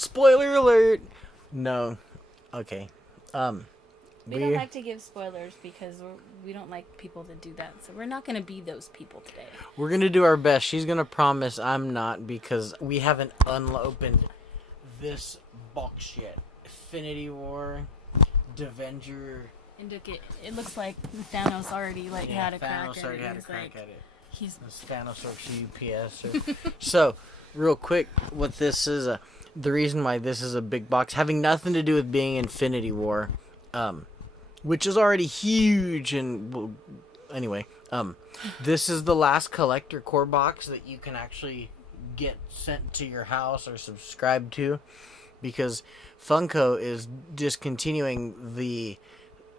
Spoiler alert. No. Okay. We don't like to give spoilers because we don't like people to do that. So we're not going to be those people today. We're going to do our best. She's going to promise I'm not because we haven't opened this box yet. Infinity War, Avenger. And look, it looks like Thanos already had a crack at it. Thanos already had a crack at it. He's Thanos or UPS. So, real quick, what this is, the reason why this is a big box, having nothing to do with being Infinity War, which is already huge, and well, anyway, this is the last collector core box that you can actually get sent to your house or subscribe to, because Funko is discontinuing the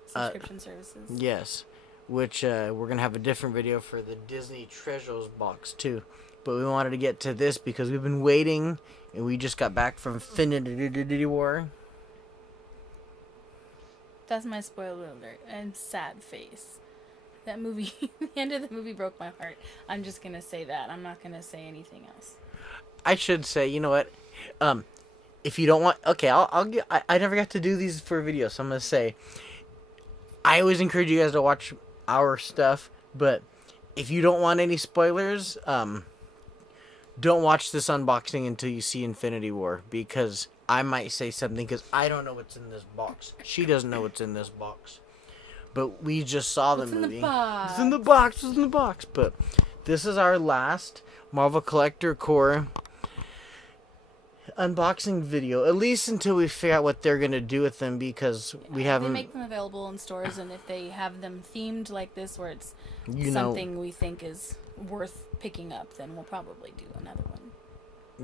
subscription services. Yes, which we're going to have a different video for the Disney Treasures box too. But we wanted to get to this because we've been waiting, and we just got back from Infinity War. That's my spoiler alert. And sad face. That movie, the end of the movie broke my heart. I'm just going to say that. I'm not going to say anything else. I should say, you know what? If you don't want... Okay, I never got to do these for videos, so I'm going to say... I always encourage you guys to watch our stuff, but if you don't want any spoilers, don't watch this unboxing until you see Infinity War, because I might say something, because I don't know what's in this box. She doesn't know what's in this box. But we just saw the movie. It's in the box. It's in the box. But this is our last Marvel Collector Core unboxing video, at least until we figure out what they're going to do with them, because we haven't... They make them available in stores, and if they have them themed like this, where it's something we think is worth picking up, then we'll probably do another one.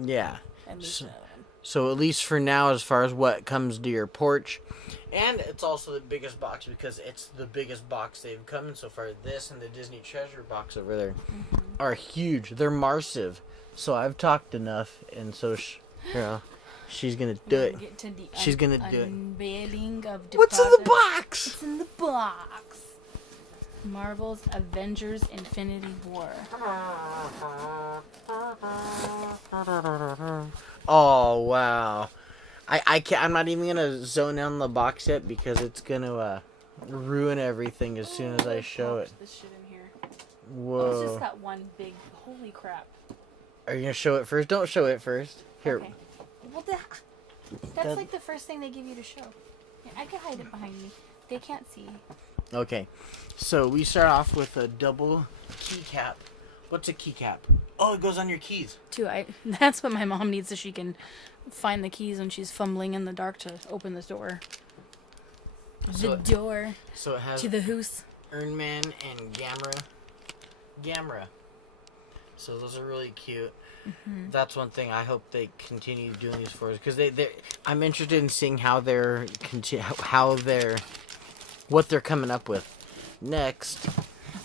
Yeah. At least another one. So at least for now, as far as what comes to your porch. And it's also the biggest box, because it's the biggest box they've come in so far. This and the Disney Treasure box over there are huge. They're massive. So I've talked enough, and so... she's gonna do it. Get to the She's gonna do it. Unveiling of What's in the box? What's in the box? Marvel's Avengers Infinity War. Oh wow! I can't. I'm not even gonna zone in on the box yet, because it's gonna ruin everything as soon as I show it. This shit in here. Whoa! Oh, it's just got one big. Holy crap! Are you gonna show it first? Don't show it first. Here. Okay. Well, that's like the first thing they give you to show. Yeah, I can hide it behind me. They can't see. Okay, so we start off with a double keycap. What's a keycap? Oh, it goes on your keys. That's what my mom needs, so she can find the keys when she's fumbling in the dark to open the door. So it has to the house. Iron-Man and Gamera. So those are really cute. Mm-hmm. That's one thing I hope they continue doing these for us, because I'm interested in seeing what they're coming up with next.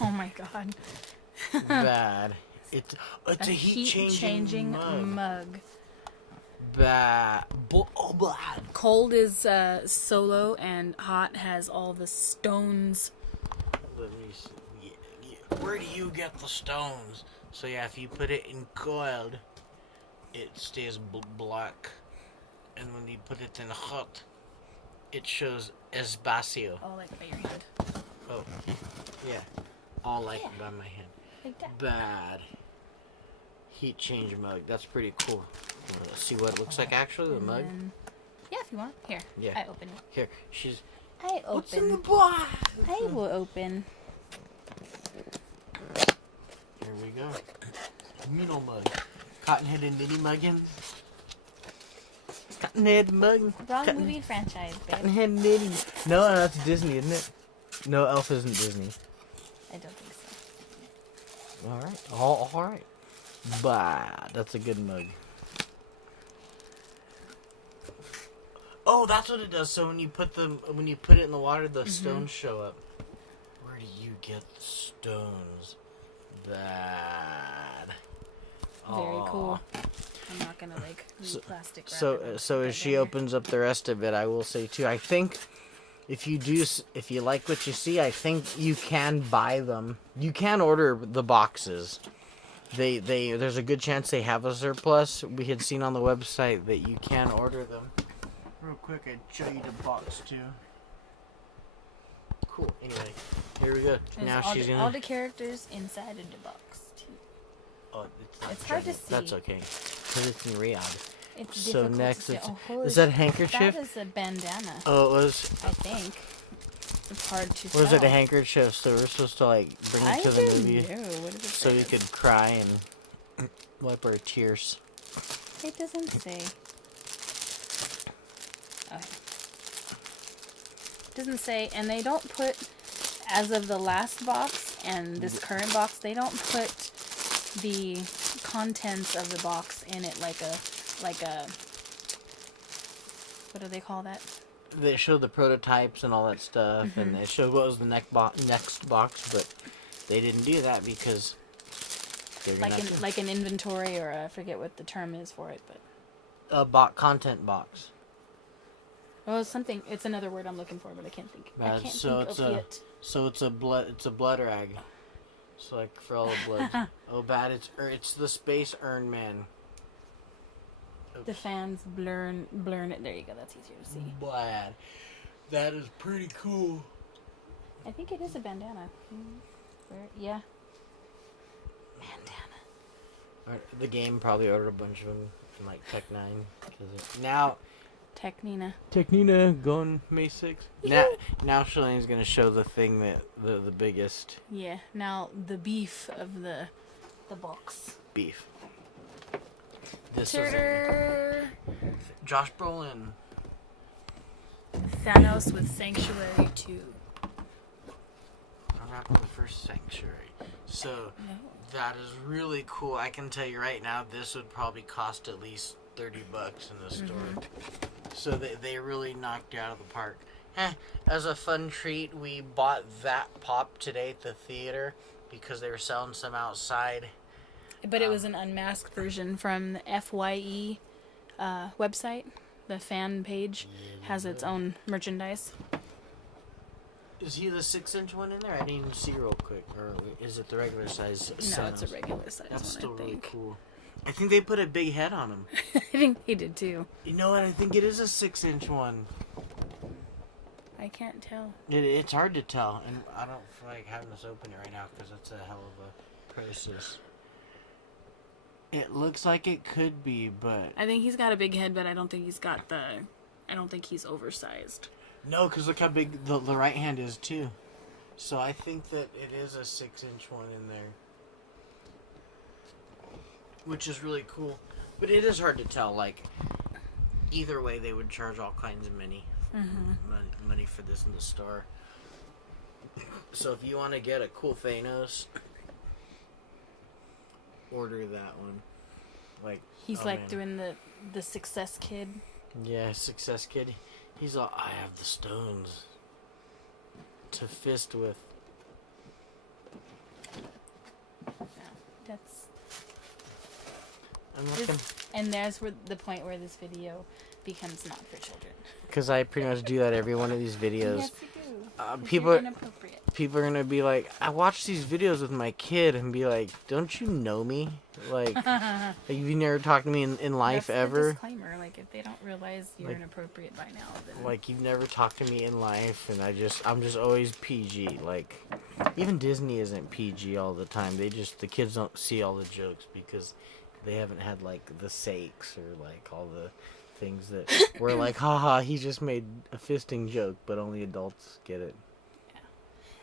Oh my god. Bad. It's a heat-changing mug. Bad. Cold is Solo, and hot has all the stones. Let me see. Where do you get the stones? So yeah, if you put it in cold, it stays black, and when you put it in hot, it shows espacio. Oh, like by your hand. Oh, yeah, all like by my hand. Like that. Bad. Heat change mug. That's pretty cool. Let's see what it looks like actually. The mug. Yeah, if you want. Here. Yeah. I open it. Here. What's in the box? I will open. Here we go. Minnow mug. Cottonhead and Nitty muggins. Cottonhead mug. Wrong movie franchise, babe. Cottonhead Nitty. No, that's Disney, isn't it? No, Elf isn't Disney. I don't think so. Alright. Alright. Bah, that's a good mug. Oh, that's what it does. So when you put it in the water, the stones show up. Where do you get the stones? Bad. Very cool. I'm not gonna plastic wrap it. So as she opens up the rest of it, I will say too, I think if you like what you see, I think you can buy them. You can order the boxes there's a good chance they have a surplus. We had seen on the website that you can order them. Real quick, I'd show you the box too. Cool. Anyway, here we go. There's Now all she's the, gonna. all the characters inside of the box too. Oh, It's hard to see. That's okay, because it's in Riyadh. It's So difficult next, to see. it's, holy is that a sh- handkerchief? That is a bandana. Oh, it was. I think. It's hard to Was tell. it a handkerchief? So we're supposed to like bring it to the movie, What does it so say? you could cry and wipe our tears. It doesn't say. Okay. It doesn't say, and they don't put, as of the last box and this current box, they don't put the contents of the box in it like a, what do they call that? They showed the prototypes and all that stuff, and they showed what was the next box, but they didn't do that because they're Like an inventory, or I forget what the term is for it, but a content box. oh, something. It's another word I'm looking for, but I can't think. I can't So think of it. So it's a blood rag. So like for all the blood. Oh, bad! It's the Space Urn Man. Oops. The fans blurring it. There you go. That's easier to see. Bad. That is pretty cool. I think it is a bandana. Yeah. Bandana. The game probably ordered a bunch of them from like Tech 9. Now, Technina going May 6th. Now Shalane's gonna show the thing that the biggest. Yeah. Now the beef of the box. Beef. This Turner. Josh Brolin. Thanos with Sanctuary 2. What happened to the first Sanctuary? So that is really cool. I can tell you right now, this would probably cost at least $30 in the store. So they really knocked it out of the park. As a fun treat, we bought that pop today at the theater because they were selling some outside. But it was an unmasked version from the FYE website. The fan page has its own merchandise. Is he the 6-inch one in there? I didn't even see real quick. Or is it the regular size? No, it's a regular size That's one, still I really think. cool. I think they put a big head on him. I think he did too. You know what? I think it is a 6-inch one. I can't tell. It's hard to tell, and I don't feel like having us open it right now because that's a hell of a process. It looks like it could be, but I think he's got a big head, but I don't think he's got the. I don't think he's oversized. no, because look how big the right hand is too. So I think that it is a 6-inch one in there, which is really cool. But it is hard to tell. Like either way, they would charge all kinds of money for this in the store. So if you want to get a cool Thanos, order that one. Like He's doing the Success Kid. Yeah, Success Kid. He's all, I have the stones to fist with. That's. I'm looking. And there's where the point where this video becomes not for children. Because I pretty much do that every one of these videos. Yes, you do. People, Inappropriate. people are gonna be like, I watch these videos with my kid and be like, don't you know me? Like, you've never talked to me in life That's ever. the disclaimer. Like, if they don't realize you're inappropriate by now, then. Like, you've never talked to me in life, and I'm just always PG. Like, even Disney isn't PG all the time. The kids don't see all the jokes because they haven't had like the sakes or like all the things that were like, haha, he just made a fisting joke, but only adults get it. Yeah.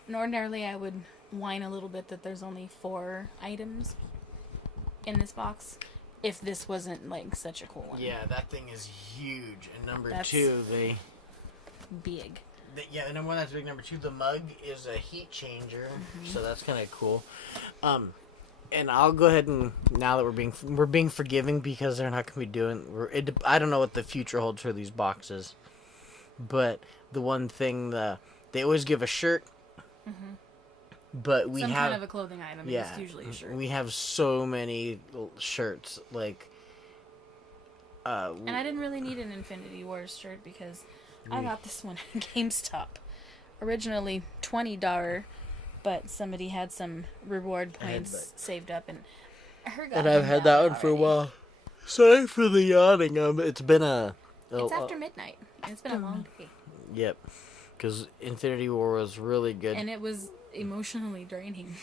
And ordinarily I would whine a little bit that there's only 4 items in this box. If this wasn't like such a cool one. Yeah, that thing is huge. And number That's 2, big. Yeah, the number 1 that's big. Number 2, the mug is a heat changer, so that's kind of cool. And I'll go ahead and now that we're being forgiving because they're not going to be doing. I don't know what the future holds for these boxes, but the one thing they always give a shirt, but we Some have kind of a clothing item. yeah, It's usually a shirt. we have so many shirts like. And I didn't really need an Infinity Wars shirt because I got this one at GameStop. Originally $20, but somebody had some reward points saved up, and And I've had that one for a while. Sorry for the yawning. It's been It's after midnight. It's been a long day. Yep. Because Infinity War was really good. And it was emotionally draining.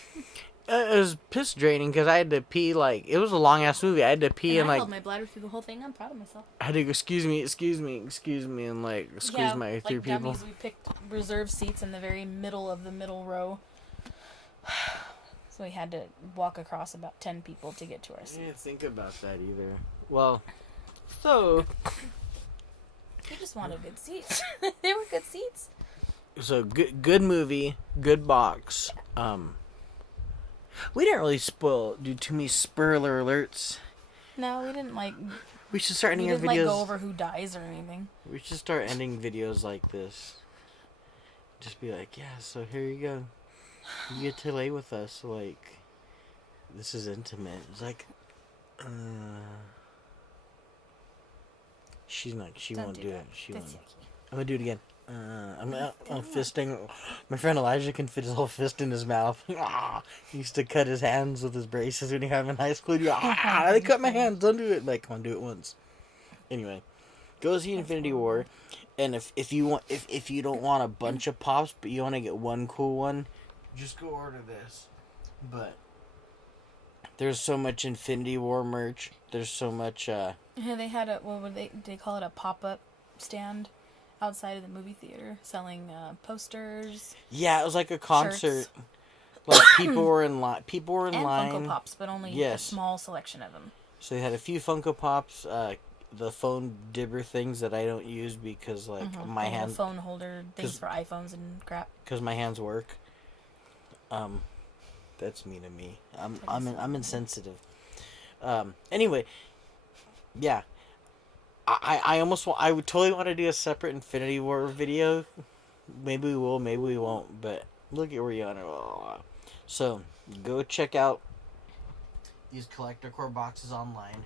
It was piss draining because I had to pee, like, it was a long ass movie. I had to pee and I like. held my bladder through the whole thing. I'm proud of myself. I had to go, excuse me, and like squeeze my way through people. Dummies, we picked reserved seats in the very middle of the middle row. So we had to walk across about 10 people to get to our seats. I didn't think about that either. Well, so. We just wanted good seats. They were good seats. So good movie, good box. We didn't really do too many spoiler alerts. No, we didn't like. We should start ending our videos. We didn't like go over who dies or anything. We should start ending videos like this. Just be like, yeah. So here you go. You get to lay with us. Like, this is intimate. It's like, she's not. She won't do it. She won't. I'm gonna do it again. I'm fisting. My friend Elijah can fit his whole fist in his mouth. He used to cut his hands with his braces when he had them in high school. They cut my hands. Don't do it. Like, come on, do it once. Anyway, go see Infinity War, and if you don't want a bunch of pops, but you want to get one cool one, just go order this. But there's so much Infinity War merch. There's so much. Yeah, they had what would they call it, a pop-up stand outside of the movie theater selling posters. Yeah, it was like a concert. Shirts. Like people were in line. And Funko Pops, but only a small selection of them. So they had a few Funko Pops, the phone dibber things that I don't use because my hands. Phone holder things for iPhones and crap. Because my hands work. That's mean of me. I'm insensitive. Anyway, yeah. I would totally want to do a separate Infinity War video. Maybe we will, maybe we won't, but look at where you're on it. So, go check out these collector core boxes online.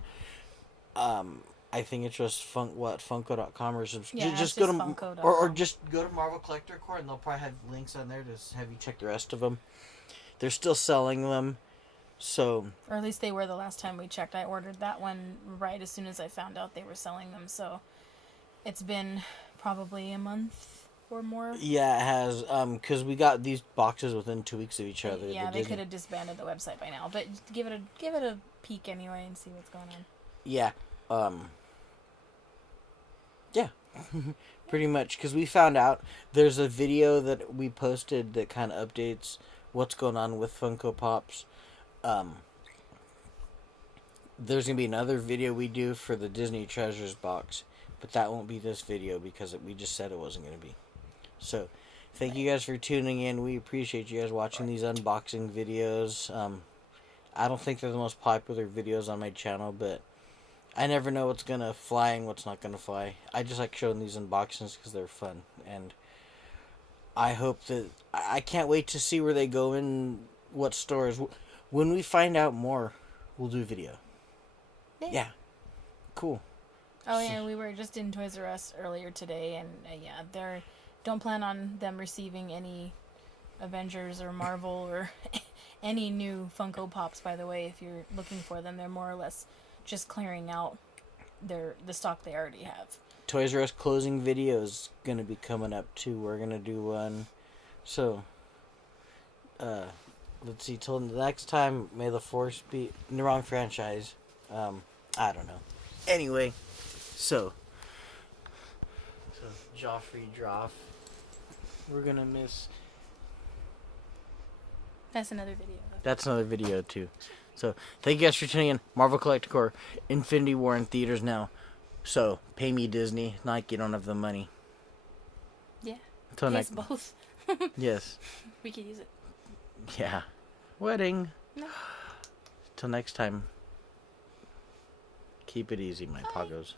I think it's just Funko.com or something. Yeah, just go to or just go to Marvel Collector Core and they'll probably have links on there to have you check the rest of them. They're still selling them. So, or at least they were the last time we checked. I ordered that one right as soon as I found out they were selling them. So it's been probably a month or more. Yeah, it has. Because we got these boxes within 2 weeks of each other. Yeah, they could have disbanded the website by now, but give it a peek anyway and see what's going on. Yeah. Yeah. Pretty much, because we found out there's a video that we posted that kind of updates what's going on with Funko Pops. There's going to be another video we do for the Disney Treasures box, but that won't be this video because we just said it wasn't going to be. So, thank you guys for tuning in. We appreciate you guys watching these unboxing videos. I don't think they're the most popular videos on my channel, but I never know what's going to fly and what's not going to fly. I just like showing these unboxings because they're fun, and I hope that... I can't wait to see where they go in what stores. When we find out more, we'll do a video. Yeah. Cool. Oh, yeah, we were just in Toys R Us earlier today, and don't plan on them receiving any Avengers or Marvel or any new Funko Pops, by the way. If you're looking for them, they're more or less just clearing out the stock they already have. Toys R Us closing video is going to be coming up, too. We're going to do one. So, let's see, till the next time, may the force be... in the wrong franchise. I don't know. Anyway, so Joffrey Droff. We're gonna miss... That's another video. That's another video, too. So, thank you guys for tuning in. Marvel Collector Core, Infinity War in theaters now. So, pay me, Disney. Not like you don't have the money. Yeah. Until next... both. Yes. We could use it. Yeah. Wedding. No. Till next time. Keep it easy, my poggos.